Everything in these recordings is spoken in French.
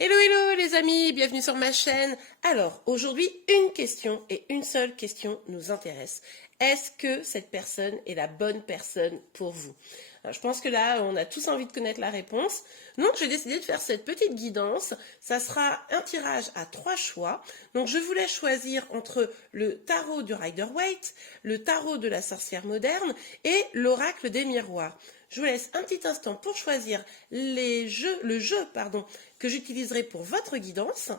Hello hello les amis, bienvenue sur ma chaîne. Alors aujourd'hui une question et une seule question nous intéresse. Est-ce que cette personne est la bonne personne pour vous? Alors, je pense que là on a tous envie de connaître la réponse. Donc j'ai décidé de faire cette petite guidance. Ça sera un tirage à 3 choix. Donc je vous laisse choisir entre le tarot du Rider-Waite, le tarot de la sorcière moderne et l'oracle des miroirs. Je vous laisse un petit instant pour choisir le jeu que j'utiliserai pour votre guidance.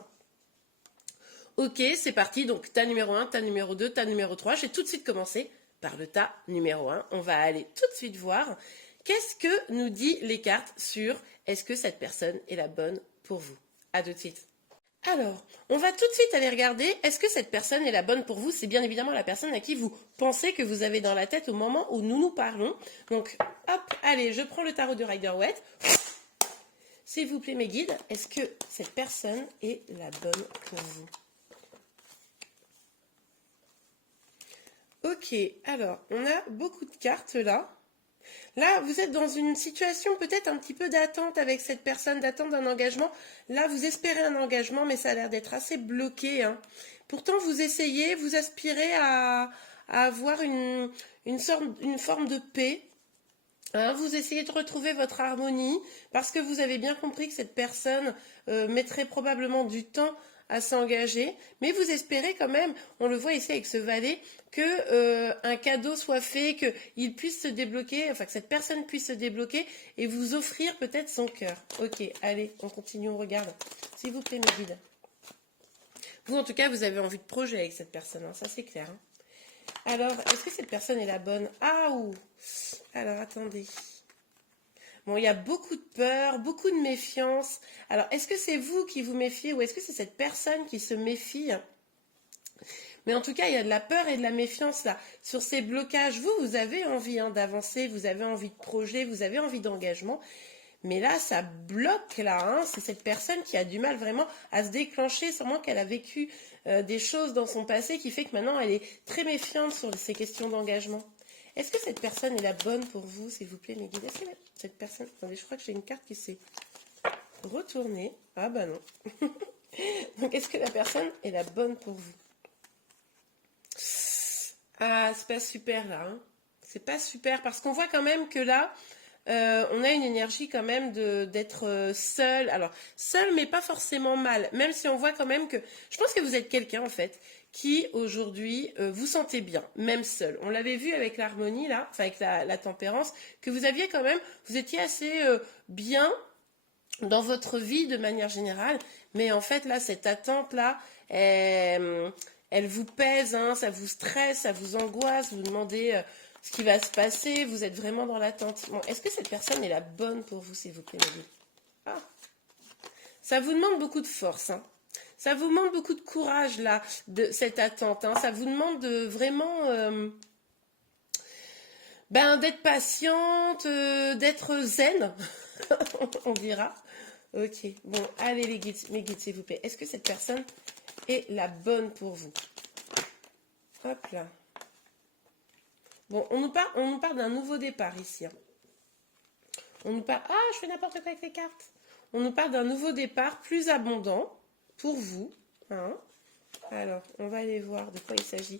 Ok, c'est parti. Donc, tas numéro 1, tas numéro 2, tas numéro 3. Je vais tout de suite commencer par le tas numéro 1. On va aller tout de suite voir qu'est-ce que nous dit les cartes sur est-ce que cette personne est la bonne pour vous. À tout de suite. Alors, on va tout de suite aller regarder, est-ce que cette personne est la bonne pour vous? C'est bien évidemment la personne à qui vous pensez que vous avez dans la tête au moment où nous nous parlons. Donc, hop, allez, je prends le tarot du Rider-Waite. S'il vous plaît, mes guides, est-ce que cette personne est la bonne pour vous? Ok, alors, on a beaucoup de cartes là. Là, vous êtes dans une situation peut-être un petit peu d'attente avec cette personne, d'attente d'un engagement. Là, vous espérez un engagement, mais ça a l'air d'être assez bloqué, hein. Pourtant, vous essayez, vous aspirez à avoir une forme de paix. Hein, vous essayez de retrouver votre harmonie parce que vous avez bien compris que cette personne mettrait probablement du temps à s'engager, mais vous espérez quand même, on le voit ici avec ce valet, que un cadeau soit fait, qu'il puisse se débloquer, enfin que cette personne puisse se débloquer et vous offrir peut-être son cœur. Ok, allez, on continue, on regarde. S'il vous plaît, mes guides. Vous, en tout cas, vous avez envie de projet avec cette personne, hein, ça c'est clair. Hein. Alors, est-ce que cette personne est la bonne? Ah, ou alors, attendez. Bon, il y a beaucoup de peur, beaucoup de méfiance. Alors, est-ce que c'est vous qui vous méfiez ou est-ce que c'est cette personne qui se méfie? Mais en tout cas, il y a de la peur et de la méfiance là. Sur ces blocages, vous avez envie d'avancer, vous avez envie de projet, vous avez envie d'engagement. Mais là, ça bloque là. Hein. C'est cette personne qui a du mal vraiment à se déclencher, sûrement qu'elle a vécu des choses dans son passé qui fait que maintenant, elle est très méfiante sur ces questions d'engagement. Est-ce que cette personne est la bonne pour vous, s'il vous plaît, mes guides? Est-ce que cette personne... Attendez, je crois que j'ai une carte qui s'est retournée. Ah bah non. Donc, est-ce que la personne est la bonne pour vous? Ah, c'est pas super là. Hein. C'est pas super parce qu'on voit quand même que là, on a une énergie quand même d'être seul. Alors, seul, mais pas forcément mal. Même si on voit quand même que... Je pense que vous êtes quelqu'un, en fait, qui, aujourd'hui, vous sentez bien, même seul. On l'avait vu avec l'harmonie, là, enfin, avec la tempérance, que vous aviez quand même... Vous étiez assez bien dans votre vie, de manière générale. Mais en fait, là, cette attente-là, elle vous pèse, hein, ça vous stresse, ça vous angoisse, vous demandez... ce qui va se passer, vous êtes vraiment dans l'attente. Bon, est-ce que cette personne est la bonne pour vous, s'il vous plaît, Marie? Ah, ça vous demande beaucoup de force, hein. Ça vous demande beaucoup de courage, là, de cette attente. Hein. Ça vous demande de vraiment d'être patiente, d'être zen, on dira. Ok, bon, allez les guides, mes guides, s'il vous plaît. Est-ce que cette personne est la bonne pour vous? Hop là. Bon, on nous parle d'un nouveau départ ici. Hein. On nous parle... Ah, je fais n'importe quoi avec les cartes. On nous parle d'un nouveau départ plus abondant pour vous. Hein. Alors, on va aller voir de quoi il s'agit.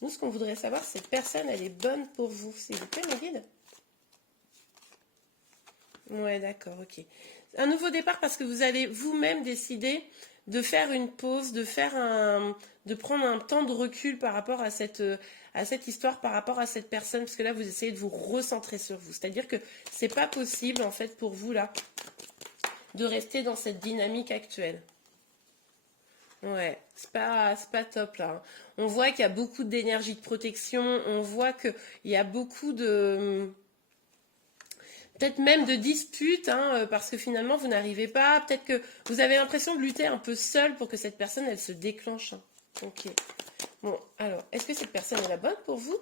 Nous, ce qu'on voudrait savoir, cette personne, elle est bonne pour vous. S'il vous plaît, mes guides? Ouais, d'accord, ok. Un nouveau départ parce que vous allez vous-même décider de faire une pause, de prendre un temps de recul par rapport à cette histoire, par rapport à cette personne, parce que là, vous essayez de vous recentrer sur vous. C'est-à-dire que c'est pas possible, en fait, pour vous, là, de rester dans cette dynamique actuelle. Ouais, c'est pas top, là. Hein. On voit qu'il y a beaucoup d'énergie de protection, on voit qu'il y a beaucoup de... Peut-être même de disputes, hein, parce que finalement, vous n'arrivez pas. Peut-être que vous avez l'impression de lutter un peu seul pour que cette personne, elle se déclenche. Hein. Ok. Bon, alors, est-ce que cette personne est la bonne pour vous?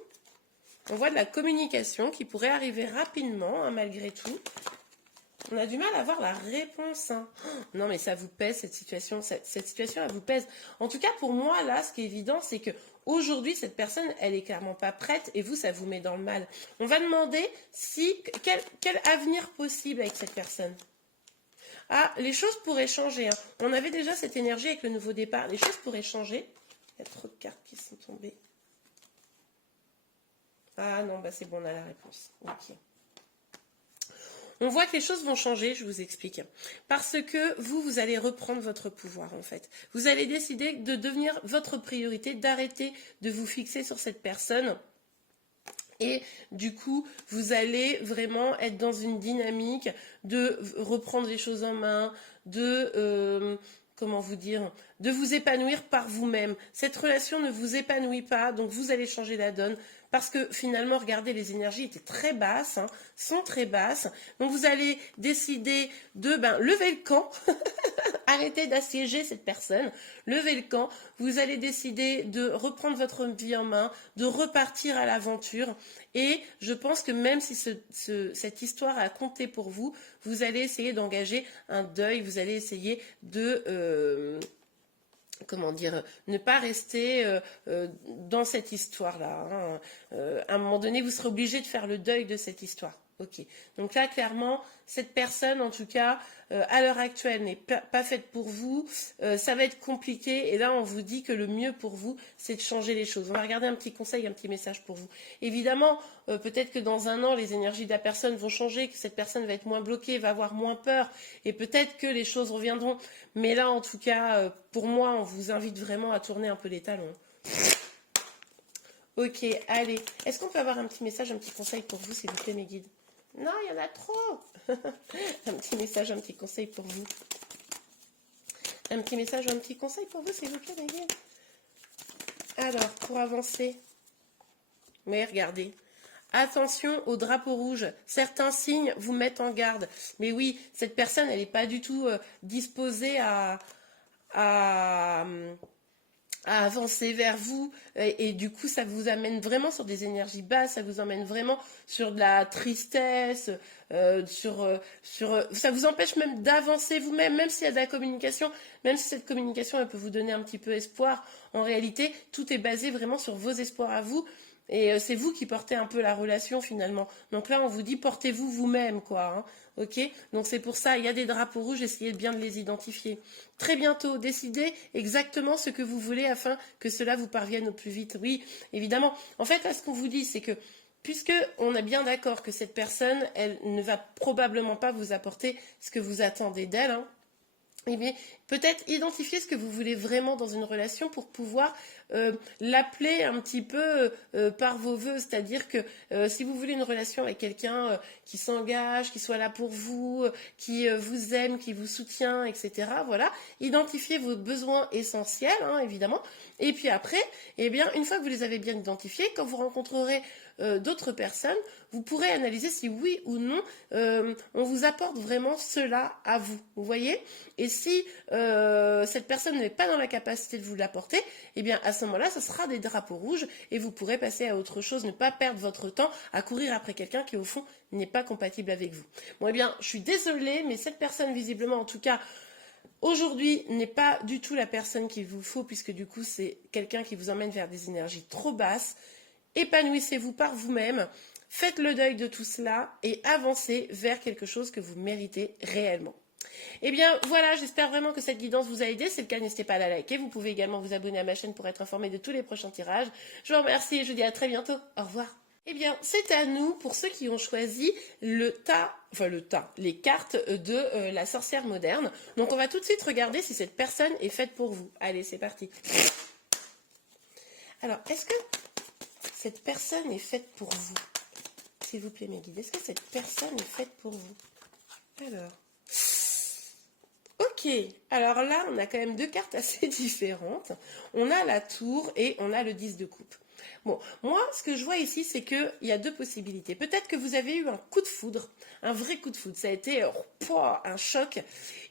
On voit de la communication qui pourrait arriver rapidement, hein, malgré tout. On a du mal à voir la réponse. Hein. Oh, non, mais ça vous pèse, cette situation. Cette situation, elle vous pèse. En tout cas, pour moi, là, ce qui est évident, c'est que aujourd'hui, cette personne, elle est clairement pas prête et vous, ça vous met dans le mal. On va demander quel avenir possible avec cette personne. Ah, les choses pourraient changer. Hein. On avait déjà cette énergie avec le nouveau départ. Les choses pourraient changer. Il y a trop de cartes qui sont tombées. Ah non, bah c'est bon, on a la réponse. Ok. On voit que les choses vont changer, je vous explique. Parce que vous allez reprendre votre pouvoir, en fait. Vous allez décider de devenir votre priorité, d'arrêter de vous fixer sur cette personne. Et du coup, vous allez vraiment être dans une dynamique de reprendre les choses en main, de... comment vous dire, de vous épanouir par vous-même. Cette relation ne vous épanouit pas, donc vous allez changer la donne. Parce que finalement, regardez, les énergies étaient très basses, hein, sont très basses. Donc vous allez décider de lever le camp, arrêter d'assiéger cette personne, lever le camp. Vous allez décider de reprendre votre vie en main, de repartir à l'aventure. Et je pense que même si cette histoire a compté pour vous, vous allez essayer d'engager un deuil, vous allez essayer de... comment dire, ne pas rester dans cette histoire-là. Hein. À un moment donné, vous serez obligé de faire le deuil de cette histoire. Ok. Donc là, clairement, cette personne, en tout cas, à l'heure actuelle, n'est pas faite pour vous. Ça va être compliqué. Et là, on vous dit que le mieux pour vous, c'est de changer les choses. On va regarder un petit conseil, un petit message pour vous. Évidemment, peut-être que dans un an, les énergies de la personne vont changer, que cette personne va être moins bloquée, va avoir moins peur. Et peut-être que les choses reviendront. Mais là, en tout cas, pour moi, on vous invite vraiment à tourner un peu les talons. Ok, allez. Est-ce qu'on peut avoir un petit message, un petit conseil pour vous, s'il vous plaît, mes guides? Non, il y en a trop. Un petit message, un petit conseil pour vous. Un petit message, un petit conseil pour vous, s'il vous plaît, mes guides. Alors, pour avancer. Mais regardez. Attention au drapeau rouge. Certains signes vous mettent en garde. Mais oui, cette personne, elle n'est pas du tout disposée à avancer vers vous et du coup ça vous amène vraiment sur des énergies basses, ça vous emmène vraiment sur de la tristesse, ça vous empêche même d'avancer vous-même, même s'il y a de la communication, même si cette communication elle peut vous donner un petit peu espoir, en réalité tout est basé vraiment sur vos espoirs à vous. Et c'est vous qui portez un peu la relation finalement. Donc là, on vous dit portez-vous vous-même, quoi. Hein, ok? Donc c'est pour ça, il y a des drapeaux rouges, essayez bien de les identifier. Très bientôt, décidez exactement ce que vous voulez afin que cela vous parvienne au plus vite. Oui, évidemment. En fait, là, ce qu'on vous dit, c'est que puisque on est bien d'accord que cette personne, elle ne va probablement pas vous apporter ce que vous attendez d'elle, hein, eh bien, peut-être identifier ce que vous voulez vraiment dans une relation pour pouvoir l'appeler un petit peu par vos voeux. C'est-à-dire que si vous voulez une relation avec quelqu'un qui s'engage, qui soit là pour vous, qui vous aime, qui vous soutient, etc., voilà, identifiez vos besoins essentiels, hein, évidemment. Et puis après, eh bien, une fois que vous les avez bien identifiés, quand vous rencontrerez d'autres personnes, vous pourrez analyser si oui ou non on vous apporte vraiment cela à vous. Vous voyez? Et si cette personne n'est pas dans la capacité de vous l'apporter, eh bien à ce moment-là, ce sera des drapeaux rouges et vous pourrez passer à autre chose, ne pas perdre votre temps à courir après quelqu'un qui au fond n'est pas compatible avec vous. Bon, eh bien, je suis désolée, mais cette personne visiblement, en tout cas, aujourd'hui, n'est pas du tout la personne qu'il vous faut, puisque du coup, c'est quelqu'un qui vous emmène vers des énergies trop basses. Épanouissez-vous par vous-même, faites le deuil de tout cela et avancez vers quelque chose que vous méritez réellement. Eh bien voilà, j'espère vraiment que cette guidance vous a aidé. Si c'est le cas, n'hésitez pas à la liker. Vous pouvez également vous abonner à ma chaîne pour être informé de tous les prochains tirages. Je vous remercie et je vous dis à très bientôt. Au revoir. Eh bien, c'est à nous, pour ceux qui ont choisi les cartes de la sorcière moderne. Donc on va tout de suite regarder si cette personne est faite pour vous. Allez, c'est parti. Alors, est-ce que cette personne est faite pour vous? S'il vous plaît, mes guides, est-ce que cette personne est faite pour vous? Alors, ok, alors là, on a quand même deux cartes assez différentes. On a la tour et on a le 10 de coupe. Bon, moi, ce que je vois ici, c'est qu'il y a deux possibilités. Peut-être que vous avez eu un coup de foudre, un vrai coup de foudre. Ça a été un choc.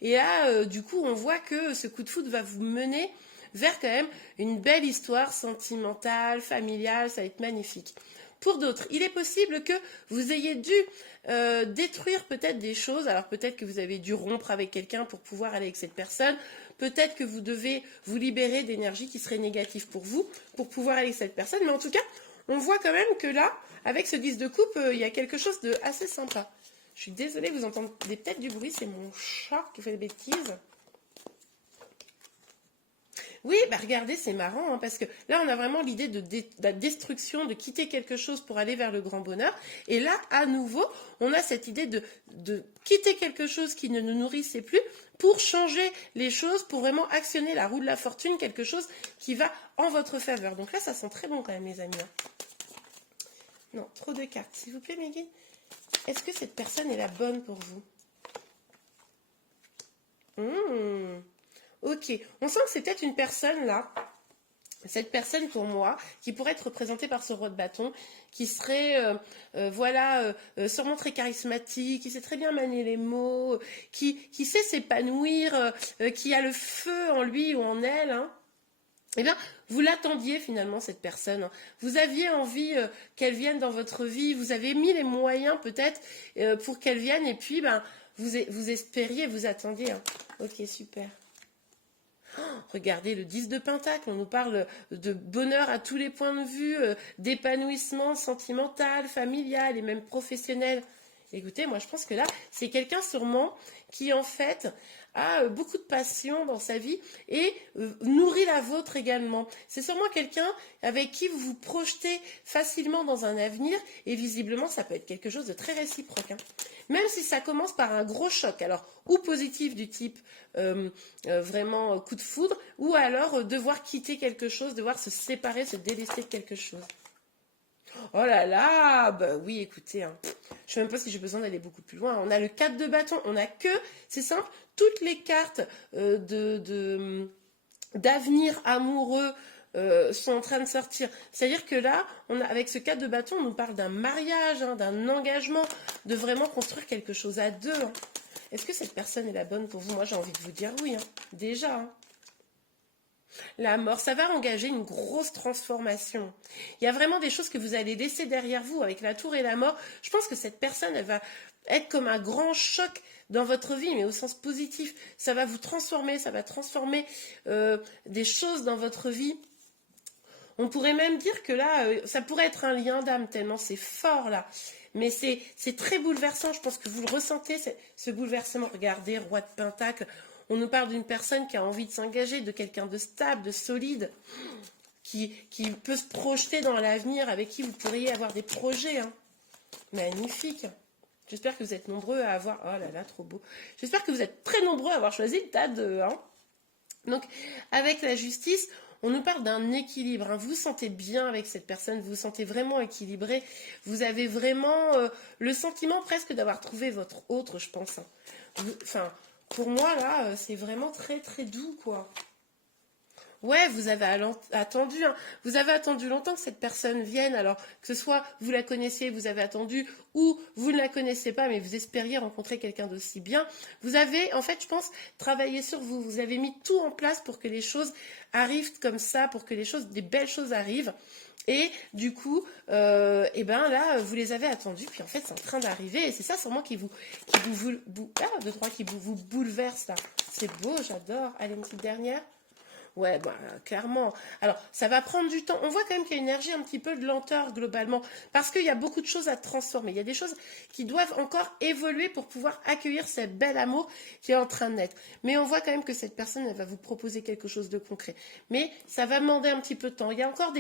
Et là, du coup, on voit que ce coup de foudre va vous mener vers quand même une belle histoire sentimentale, familiale. Ça va être magnifique. Pour d'autres, il est possible que vous ayez dû détruire peut-être des choses. Alors peut-être que vous avez dû rompre avec quelqu'un pour pouvoir aller avec cette personne. Peut-être que vous devez vous libérer d'énergie qui serait négative pour vous, pour pouvoir aller avec cette personne. Mais en tout cas, on voit quand même que là, avec ce 10 de coupe, il y a quelque chose de assez sympa. Je suis désolée, vous entendez peut-être du bruit, c'est mon chat qui fait des bêtises. Oui, bah regardez, c'est marrant, hein, parce que là, on a vraiment l'idée de la destruction, de quitter quelque chose pour aller vers le grand bonheur. Et là, à nouveau, on a cette idée de quitter quelque chose qui ne nous nourrissait plus pour changer les choses, pour vraiment actionner la roue de la fortune, quelque chose qui va en votre faveur. Donc là, ça sent très bon quand même, les amis. Non, trop de cartes. S'il vous plaît, Megan, est-ce que cette personne est la bonne pour vous? Ok, on sent que c'est peut-être une personne là, cette personne pour moi, qui pourrait être représentée par ce roi de bâton, qui serait, sûrement très charismatique, qui sait très bien manier les mots, qui sait s'épanouir, qui a le feu en lui ou en elle, hein. Eh bien, vous l'attendiez finalement, cette personne, hein. Vous aviez envie qu'elle vienne dans votre vie, vous avez mis les moyens peut-être pour qu'elle vienne, et puis vous espériez, vous attendiez, hein. Ok, super. Regardez le 10 de Pentacle, on nous parle de bonheur à tous les points de vue, d'épanouissement sentimental, familial et même professionnel. Écoutez, moi je pense que là, c'est quelqu'un sûrement qui en fait a beaucoup de passion dans sa vie et nourrit la vôtre également. C'est sûrement quelqu'un avec qui vous vous projetez facilement dans un avenir et visiblement ça peut être quelque chose de très réciproque, hein. Même si ça commence par un gros choc, alors ou positif du type vraiment coup de foudre, ou alors devoir quitter quelque chose, devoir se séparer, se délester de quelque chose. Oh là là, bah oui, écoutez, hein, je ne sais même pas si j'ai besoin d'aller beaucoup plus loin. On a le 4 de bâton, on a que, c'est simple, toutes les cartes d'avenir amoureux sont en train de sortir. C'est-à-dire que là, avec ce 4 de bâton, on nous parle d'un mariage, hein, d'un engagement, de vraiment construire quelque chose à deux, hein. Est-ce que cette personne est la bonne pour vous? Moi, j'ai envie de vous dire oui, hein, déjà, hein. La mort, ça va engager une grosse transformation. Il y a vraiment des choses que vous allez laisser derrière vous avec la tour et la mort. Je pense que cette personne, elle va être comme un grand choc dans votre vie, mais au sens positif. Ça va vous transformer, ça va transformer des choses dans votre vie. On pourrait même dire que là, ça pourrait être un lien d'âme, tellement c'est fort là. Mais c'est très bouleversant, je pense que vous le ressentez, ce bouleversement. Regardez, roi de Pentacle, on nous parle d'une personne qui a envie de s'engager, de quelqu'un de stable, de solide, qui peut se projeter dans l'avenir, avec qui vous pourriez avoir des projets, hein. Magnifique. J'espère que vous êtes nombreux à avoir... Oh là là, trop beau. J'espère que vous êtes très nombreux à avoir choisi le tas de... Hein. Donc, avec la justice... On nous parle d'un équilibre, hein. Vous vous sentez bien avec cette personne, vous vous sentez vraiment équilibré. Vous avez vraiment le sentiment presque d'avoir trouvé votre autre, je pense, hein. Enfin, pour moi, là, c'est vraiment très, très doux, quoi. Ouais, vous avez attendu, hein. Vous avez attendu longtemps que cette personne vienne, alors que ce soit vous la connaissiez, vous avez attendu, ou vous ne la connaissez pas, mais vous espériez rencontrer quelqu'un d'aussi bien. Vous avez, en fait, je pense, travaillé sur vous. Vous avez mis tout en place pour que les choses arrivent comme ça, pour que des belles choses arrivent. Et du coup, là, vous les avez attendus, puis en fait, c'est en train d'arriver. Et c'est ça sûrement qui vous bouleverse, là. C'est beau, j'adore. Allez, une petite dernière. Ouais, bah, clairement. Alors, ça va prendre du temps. On voit quand même qu'il y a une énergie un petit peu de lenteur globalement, parce qu'il y a beaucoup de choses à transformer. Il y a des choses qui doivent encore évoluer pour pouvoir accueillir ce bel amour qui est en train de naître. Mais on voit quand même que cette personne, elle va vous proposer quelque chose de concret. Mais ça va demander un petit peu de temps. Il y a encore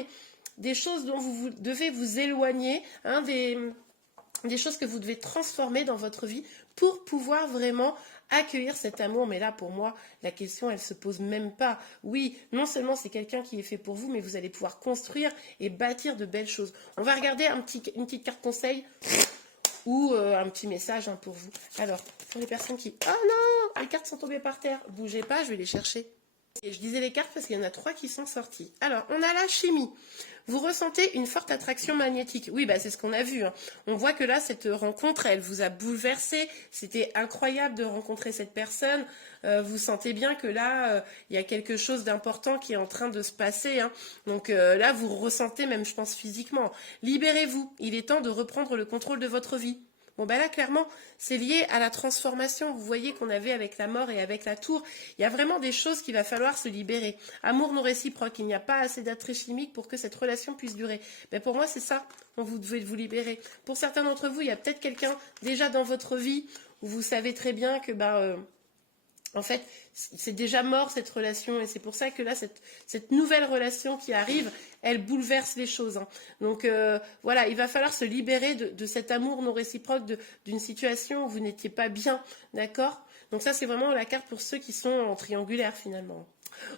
des choses dont vous devez vous éloigner, hein, des choses que vous devez transformer dans votre vie pour pouvoir vraiment accueillir cet amour. Mais là, pour moi, la question, elle ne se pose même pas. Oui, non seulement c'est quelqu'un qui est fait pour vous, mais vous allez pouvoir construire et bâtir de belles choses. On va regarder une petite carte conseil ou un petit message, hein, pour vous. Alors, pour les personnes qui... Oh non, les cartes sont tombées par terre. Bougez pas, je vais les chercher. Et je disais les cartes parce qu'il y en a 3 qui sont sorties. Alors, on a la chimie. Vous ressentez une forte attraction magnétique. Oui, bah, c'est ce qu'on a vu, hein. On voit que là, cette rencontre, elle vous a bouleversé. C'était incroyable de rencontrer cette personne. Vous sentez bien que là, il y a quelque chose d'important qui est en train de se passer, hein. Donc là, vous ressentez même, je pense, physiquement. Libérez-vous. Il est temps de reprendre le contrôle de votre vie. Bon, ben là, clairement, c'est lié à la transformation, vous voyez, qu'on avait avec la mort et avec la tour. Il y a vraiment des choses qu'il va falloir se libérer. Amour non réciproque, il n'y a pas assez d'attrait chimique pour que cette relation puisse durer. Mais pour moi, c'est ça dont vous devez vous libérer. Pour certains d'entre vous, il y a peut-être quelqu'un déjà dans votre vie où vous savez très bien que, en fait, c'est déjà mort cette relation et c'est pour ça que là, cette nouvelle relation qui arrive, elle bouleverse les choses. Hein. Donc voilà, il va falloir se libérer de cet amour non réciproque, d'une situation où vous n'étiez pas bien, d'accord? Donc ça, c'est vraiment la carte pour ceux qui sont en triangulaire finalement.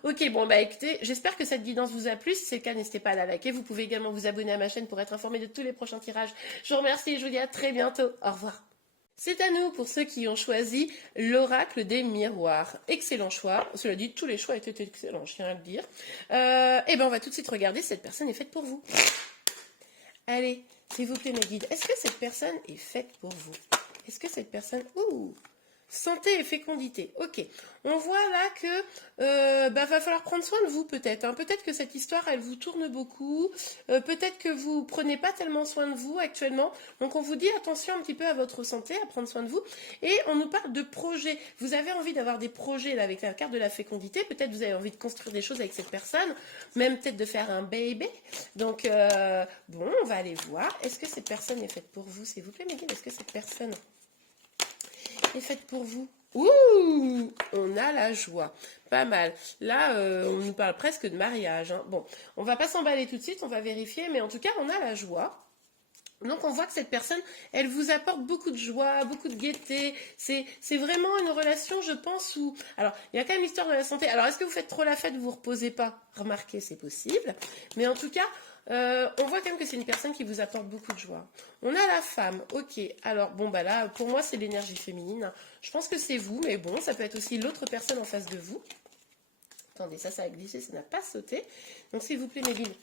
Ok, bon bah écoutez, j'espère que cette guidance vous a plu. Si c'est le cas, n'hésitez pas à la liker. Vous pouvez également vous abonner à ma chaîne pour être informé de tous les prochains tirages. Je vous remercie et je vous dis à très bientôt. Au revoir. C'est à nous pour ceux qui ont choisi l'oracle des miroirs. Excellent choix. Cela dit, tous les choix étaient excellents, je tiens à le dire. Et ben on va tout de suite regarder si cette personne est faite pour vous. Allez, s'il vous plaît mes guides, est-ce que cette personne est faite pour vous? Est-ce que cette personne... Ouh, santé et fécondité. Ok, on voit là que va falloir prendre soin de vous peut-être. Hein. Peut-être que cette histoire, elle vous tourne beaucoup. Peut-être que vous prenez pas tellement soin de vous actuellement. Donc on vous dit attention un petit peu à votre santé, à prendre soin de vous. Et on nous parle de projets. Vous avez envie d'avoir des projets là avec la carte de la fécondité. Peut-être vous avez envie de construire des choses avec cette personne. Même peut-être de faire un bébé. Donc bon, on va aller voir. Est-ce que cette personne est faite pour vous? S'il vous plaît, mes guides, est-ce que cette personne est faite pour vous? Ouh, on a la joie. Pas mal. Là, on nous parle presque de mariage. Hein. Bon, on va pas s'emballer tout de suite, on va vérifier, mais en tout cas, on a la joie. Donc on voit que cette personne, elle vous apporte beaucoup de joie, beaucoup de gaieté. C'est vraiment une relation, je pense, où... Alors, il y a quand même l'histoire de la santé. Alors, est-ce que vous faites trop la fête, vous vous reposez pas? Remarquez, c'est possible. Mais en tout cas, on voit quand même que c'est une personne qui vous apporte beaucoup de joie. On a la femme, ok. Alors, bon, bah là, pour moi, c'est l'énergie féminine. Je pense que c'est vous, mais bon, ça peut être aussi l'autre personne en face de vous. Attendez, ça a glissé, ça n'a pas sauté. Donc, s'il vous plaît, mes guides.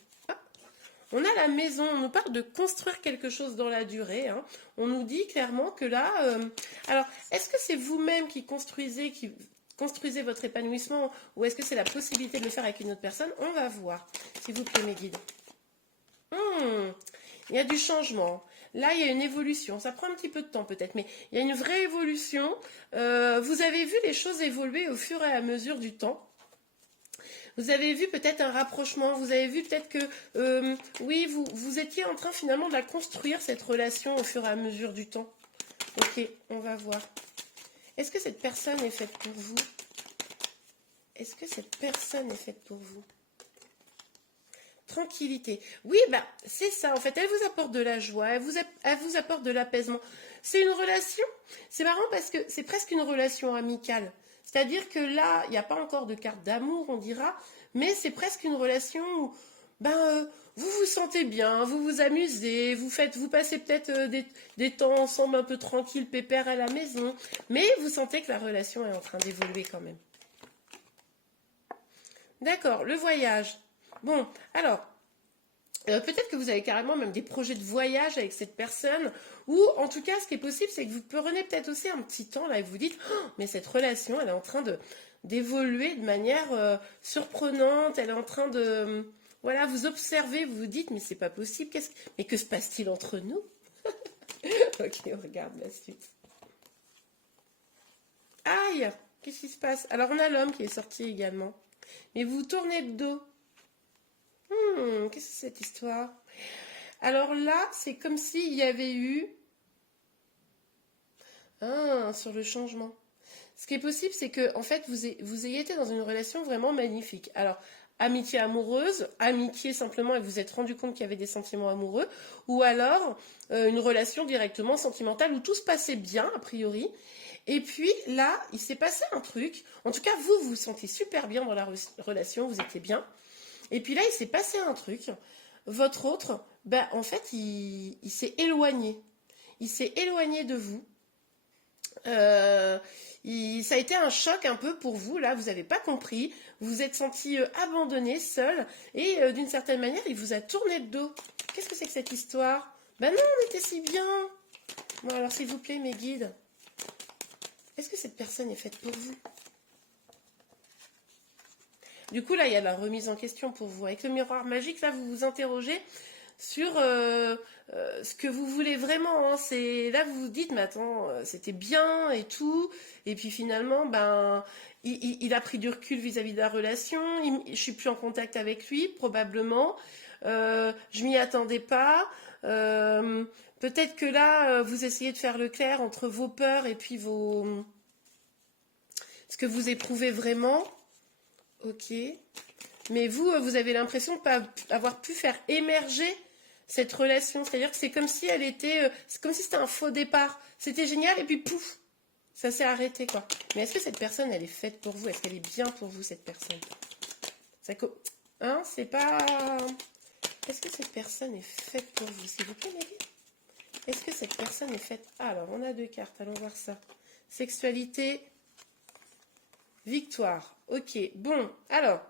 On a la maison, on nous parle de construire quelque chose dans la durée. Hein. On nous dit clairement que là... alors, est-ce que c'est vous-même qui construisez votre épanouissement ou est-ce que c'est la possibilité de le faire avec une autre personne? On va voir, s'il vous plaît, mes guides. Il y a du changement. Là, il y a une évolution. Ça prend un petit peu de temps peut-être, mais il y a une vraie évolution. Vous avez vu les choses évoluer au fur et à mesure du temps. Vous avez vu peut-être un rapprochement, vous avez vu peut-être que, oui, vous étiez en train finalement de la construire, cette relation, au fur et à mesure du temps. Ok, on va voir. Est-ce que cette personne est faite pour vous? Est-ce que cette personne est faite pour vous? Tranquillité. Oui, c'est ça, en fait, elle vous apporte de la joie, elle vous apporte de l'apaisement. C'est une relation, c'est marrant parce que c'est presque une relation amicale. C'est-à-dire que là, il n'y a pas encore de carte d'amour, on dira, mais c'est presque une relation où vous vous sentez bien, vous vous amusez, vous passez peut-être des temps ensemble un peu tranquilles, pépères à la maison, mais vous sentez que la relation est en train d'évoluer quand même. D'accord, le voyage. Bon, alors, peut-être que vous avez carrément même des projets de voyage avec cette personne, ou en tout cas, ce qui est possible, c'est que vous prenez peut-être aussi un petit temps là et vous dites, oh, mais cette relation, elle est en train d'évoluer de manière surprenante, elle est en train de, voilà, vous observez, vous vous dites, mais c'est pas possible, mais que se passe-t-il entre nous? Ok, on regarde la suite. Aïe, qu'est-ce qui se passe? Alors, on a l'homme qui est sorti également, mais vous tournez de dos. Qu'est-ce que c'est cette histoire? Alors là, c'est comme s'il y avait eu sur le changement. Ce qui est possible, c'est que en fait, vous ayez été dans une relation vraiment magnifique. Alors, amitié amoureuse, amitié simplement et vous vous êtes rendu compte qu'il y avait des sentiments amoureux, ou alors une relation directement sentimentale où tout se passait bien, a priori. Et puis là, il s'est passé un truc. En tout cas, vous vous sentez super bien dans la relation, vous étiez bien. Et puis là, il s'est passé un truc. Votre autre, en fait, il s'est éloigné. Il s'est éloigné de vous. Ça a été un choc un peu pour vous. Là, vous n'avez pas compris. Vous vous êtes senti abandonné, seul. Et d'une certaine manière, il vous a tourné le dos. Qu'est-ce que c'est que cette histoire? Ben non, on était si bien. Bon, alors s'il vous plaît, mes guides. Est-ce que cette personne est faite pour vous? Du coup, là, il y a la remise en question pour vous. Avec le miroir magique, là, vous vous interrogez sur ce que vous voulez vraiment, hein, c'est là vous vous dites, mais attends, c'était bien et tout, et puis finalement, ben, il a pris du recul vis-à-vis de la relation, je suis plus en contact avec lui, probablement, je m'y attendais pas, peut-être que là, vous essayez de faire le clair entre vos peurs et puis ce que vous éprouvez vraiment, ok, mais vous, vous avez l'impression de ne pas avoir pu faire émerger cette relation. C'est-à-dire que c'est comme si elle était, c'est comme si c'était un faux départ. C'était génial et puis pouf, ça s'est arrêté quoi. Mais est-ce que cette personne, elle est faite pour vous? Est-ce qu'elle est bien pour vous cette personne? Ça, hein, c'est pas. Est-ce que cette personne est faite pour vous, s'il vous plaît, Maggie? Est-ce que cette personne est faite? Ah, alors, on a 2 cartes. Allons voir ça. Sexualité, victoire. Ok. Bon, alors.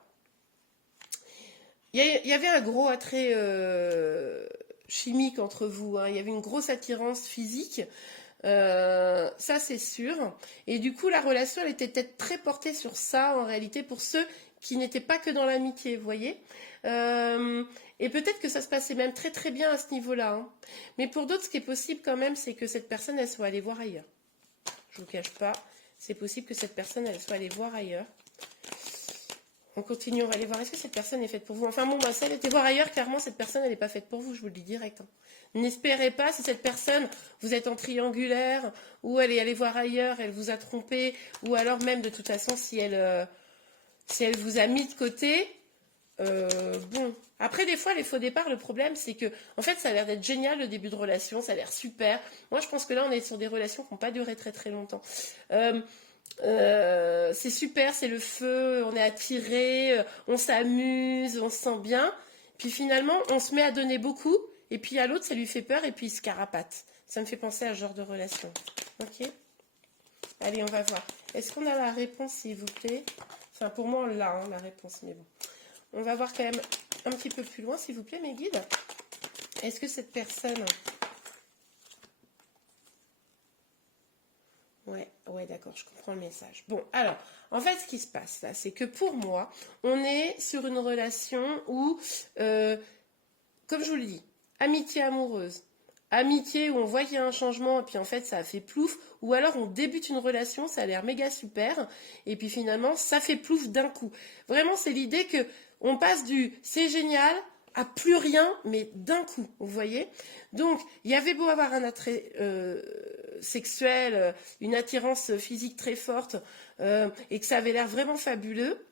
Il y avait un gros attrait chimique entre vous, hein. Il y avait une grosse attirance physique, ça c'est sûr. Et du coup, la relation, elle était peut-être très portée sur ça en réalité pour ceux qui n'étaient pas que dans l'amitié, vous voyez. Et peut-être que ça se passait même très très bien à ce niveau-là, hein. Mais pour d'autres, ce qui est possible quand même, c'est que cette personne, elle soit allée voir ailleurs. Je ne vous cache pas, c'est possible que cette personne, elle soit allée voir ailleurs. On continue, on va aller voir. Est-ce que cette personne est faite pour vous? Enfin bon, bah, si elle était voir ailleurs, clairement, cette personne, elle n'est pas faite pour vous, je vous le dis direct, hein. N'espérez pas, si cette personne, vous êtes en triangulaire, ou elle est allée voir ailleurs, elle vous a trompé, ou alors même, de toute façon, si elle vous a mis de côté, bon. Après, des fois, les faux départs, le problème, c'est que, en fait, ça a l'air d'être génial, le début de relation, ça a l'air super. Moi, je pense que là, on est sur des relations qui n'ont pas duré très très longtemps. C'est super, c'est le feu, on est attiré, on s'amuse, on se sent bien. Puis finalement, on se met à donner beaucoup, et puis à l'autre, ça lui fait peur, et puis il se carapate. Ça me fait penser à ce genre de relation. Ok? Allez, on va voir. Est-ce qu'on a la réponse, s'il vous plaît? Enfin, pour moi, on l'a, hein, la réponse, mais bon. On va voir quand même un petit peu plus loin, s'il vous plaît, mes guides. Est-ce que cette personne... Ouais, d'accord, je comprends le message. Bon, alors, en fait, ce qui se passe là, c'est que pour moi, on est sur une relation où, comme je vous l'ai dit, amitié amoureuse, amitié où on voit qu'il y a un changement et puis en fait ça a fait plouf, ou alors on débute une relation, ça a l'air méga super, et puis finalement ça fait plouf d'un coup. Vraiment, c'est l'idée que on passe du c'est génial à plus rien, mais d'un coup, vous voyez. Donc, il y avait beau avoir un attrait sexuel, une attirance physique très forte, et que ça avait l'air vraiment fabuleux,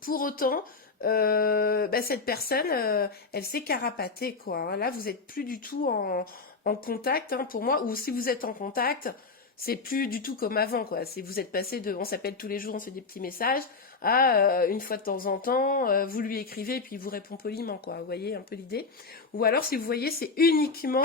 pour autant, cette personne, elle s'est carapatée, quoi, hein. Là, vous n'êtes plus du tout en contact, hein, pour moi, ou si vous êtes en contact, c'est plus du tout comme avant, quoi. C'est vous êtes passé de, on s'appelle tous les jours, on se fait des petits messages, à une fois de temps en temps, vous lui écrivez et puis il vous répond poliment, quoi. Vous voyez un peu l'idée. Ou alors, si vous voyez, c'est uniquement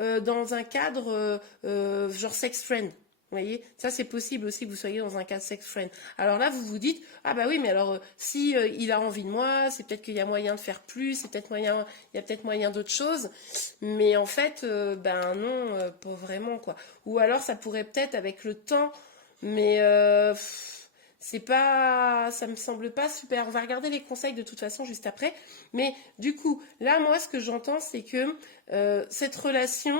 dans un cadre genre sex friend. Vous voyez, ça c'est possible aussi que vous soyez dans un cadre sex friend. Alors là, vous vous dites, ah bah oui, mais alors si il a envie de moi, c'est peut-être qu'il y a moyen de faire plus, c'est peut-être moyen, il y a peut-être moyen d'autres choses. Mais en fait, ben non, pas vraiment quoi. Ou alors ça pourrait peut-être avec le temps, mais c'est pas, ça me semble pas super. On va regarder les conseils de toute façon juste après. Mais du coup, là, moi, ce que j'entends, c'est que cette relation,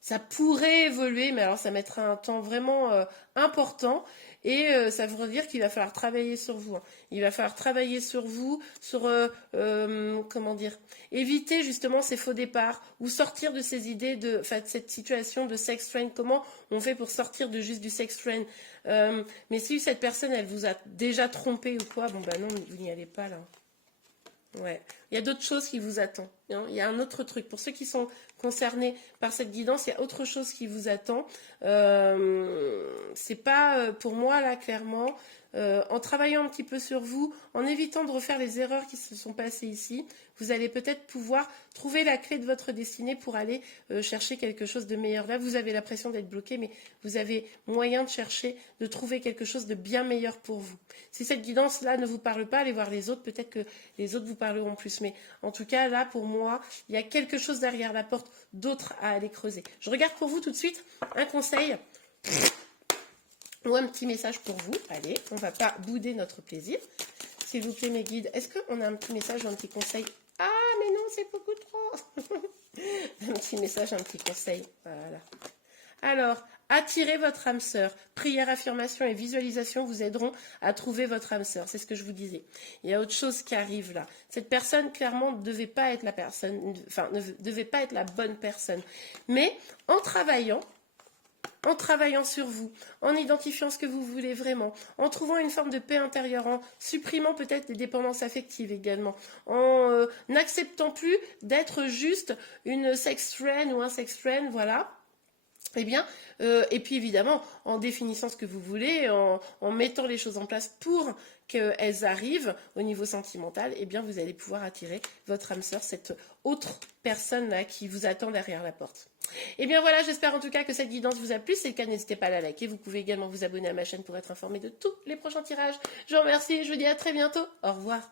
ça pourrait évoluer, mais alors ça mettra un temps vraiment important. Et ça veut dire qu'il va falloir travailler sur vous, hein. Il va falloir travailler sur vous, sur, comment dire, éviter justement ces faux départs ou sortir de ces idées, de cette situation de sex friend. Comment on fait pour sortir de juste du sex friend? Mais si cette personne, elle vous a déjà trompé ou quoi, bon bah non, vous n'y allez pas là. Ouais, il y a d'autres choses qui vous attendent, hein. Il y a un autre truc. Pour ceux qui sont concernés par cette guidance, il y a autre chose qui vous attend. C'est pas pour moi là clairement. En travaillant un petit peu sur vous, en évitant de refaire les erreurs qui se sont passées ici, vous allez peut-être pouvoir trouver la clé de votre destinée pour aller chercher quelque chose de meilleur. Là, vous avez l'impression d'être bloqué, mais vous avez moyen de chercher, de trouver quelque chose de bien meilleur pour vous. Si cette guidance-là ne vous parle pas, allez voir les autres. Peut-être que les autres vous parleront plus. Mais en tout cas, là, pour moi, il y a quelque chose derrière la porte d'autre à aller creuser. Je regarde pour vous tout de suite un conseil ou un petit message pour vous. Allez, on ne va pas bouder notre plaisir. S'il vous plaît, mes guides, est-ce qu'on a un petit message ou un petit conseil? Ah, mais c'est beaucoup trop. Un petit message, un petit conseil. Voilà. Alors, attirez votre âme sœur. Prière, affirmation et visualisation vous aideront à trouver votre âme sœur. C'est ce que je vous disais. Il y a autre chose qui arrive là. Cette personne, clairement, ne devait pas être la personne, enfin, ne devait pas être la bonne personne. Mais en travaillant sur vous, en identifiant ce que vous voulez vraiment, en trouvant une forme de paix intérieure, en supprimant peut-être des dépendances affectives également, en n'acceptant plus d'être juste une sex friend ou un sex friend, voilà. Eh bien, et puis évidemment, en définissant ce que vous voulez, en mettant les choses en place pour qu'elles arrivent au niveau sentimental, eh bien, vous allez pouvoir attirer votre âme sœur, cette autre personne là qui vous attend derrière la porte. Eh bien voilà, j'espère en tout cas que cette guidance vous a plu. Si c'est le cas, n'hésitez pas à la liker. Vous pouvez également vous abonner à ma chaîne pour être informé de tous les prochains tirages. Je vous remercie et je vous dis à très bientôt. Au revoir.